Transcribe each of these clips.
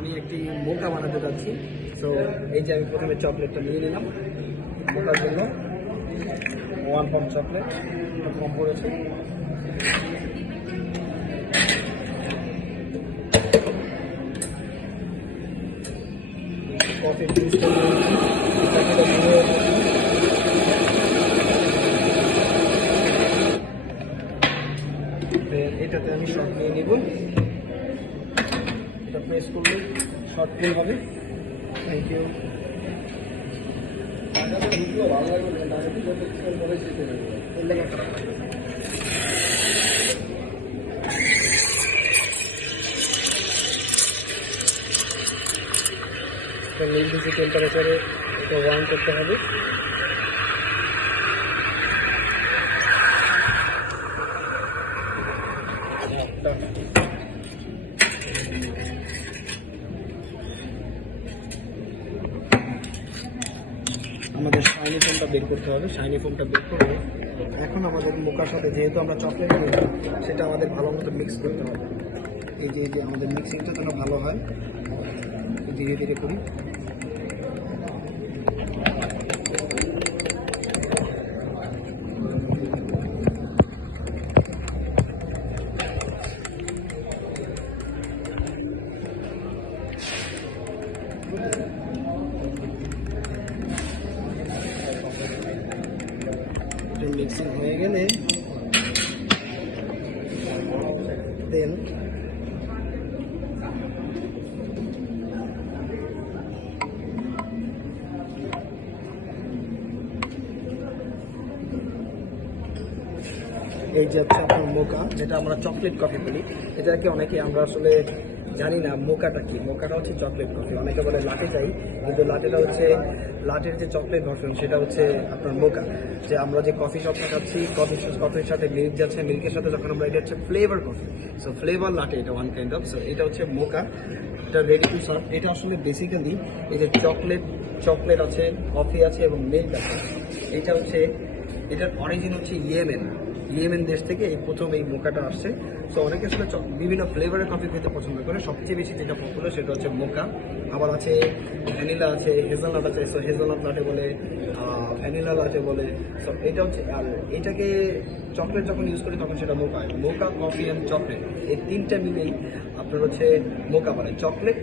আমি একটি মোকা বানাতে যাচ্ছি। সো এই যে আমি প্রথমে চকলেটটা নিয়ে নিলাম মোকার জন্য। 1 পাউন্ড চকলেট, একটু কম পড়েছে। কফি পিসটা এটাতে আমি শর্ট নিয়ে নিব। এটা প্রেস করলে শর্ট ফুল হবে। Thank you. নির্দিষ্ট টেম্পারেচারে এটা ওয়ার্ম করতে হবে। আমাদের শাইনি ফোমটা বের করতে হবে। শাইনি ফোমটা বের করবো। এখন আমাদের মোকার সাথে যেহেতু আমরা চকলেট নিই, সেটা আমাদের ভালো মতো মিক্স করতে হবে। এই যে আমাদের মিক্সিংটা যেন ভালো হয়, ধীরে ধীরে করি। মিক্সিং হয়ে গেলে দেন এই যে আপনার মোকা, যেটা আমরা চকলেট কফি বলি, এটাকে অনেকে আমরা আসলে জানি না মোকাটা কি। মোকাটা হচ্ছে চকলেট কফি। অনেকে বলে লাটে চাই, কিন্তু লাটেটা হচ্ছে লাটের যে চকলেট ভার্সন, সেটা হচ্ছে আপনার মোকা। যে আমরা যে কফি শপটা খাচ্ছি, কফির সাথে মিল্ক যাচ্ছে, মিল্কের সাথে যখন আমরা, এটা হচ্ছে ফ্লেভার কফি। সো ফ্লেভার লাটে এটা ওয়ান কাইন্ড অফ। সো এটা হচ্ছে মোকা, এটা রেডি টু সার্ভ। এটা আসলে বেসিক্যালি এই যে চকলেট আছে, কফি আছে এবং মিল্ক আছে। এটা হচ্ছে, এটার অরিজিন হচ্ছে ইয়েমেন দেশ থেকে এই প্রথম এই মোকাটা আসছে। সো অনেকে আসলে বিভিন্ন ফ্লেভারের কফি খেতে পছন্দ করে। সবচেয়ে বেশি যেটা পপুলার সেটা হচ্ছে মোকা। আবার আছে ভ্যানিলা আছে, হেজেলনাট আছে। সো হেজেলনাট লাটে বলে, ভ্যানিলা লাটে বলে। সো এটা হচ্ছে, আর এটাকে চকলেট যখন ইউজ করি তখন সেটা মোকা। মোকা, কফি অ্যান্ড চকলেট, এই তিনটা মিলেই আপনার হচ্ছে মোকা বলে। চকলেট,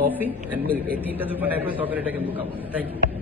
কফি অ্যান্ড মিল্ক, এই তিনটা যখন এক হয় তখন এটাকে মোকা বলে। Thank you.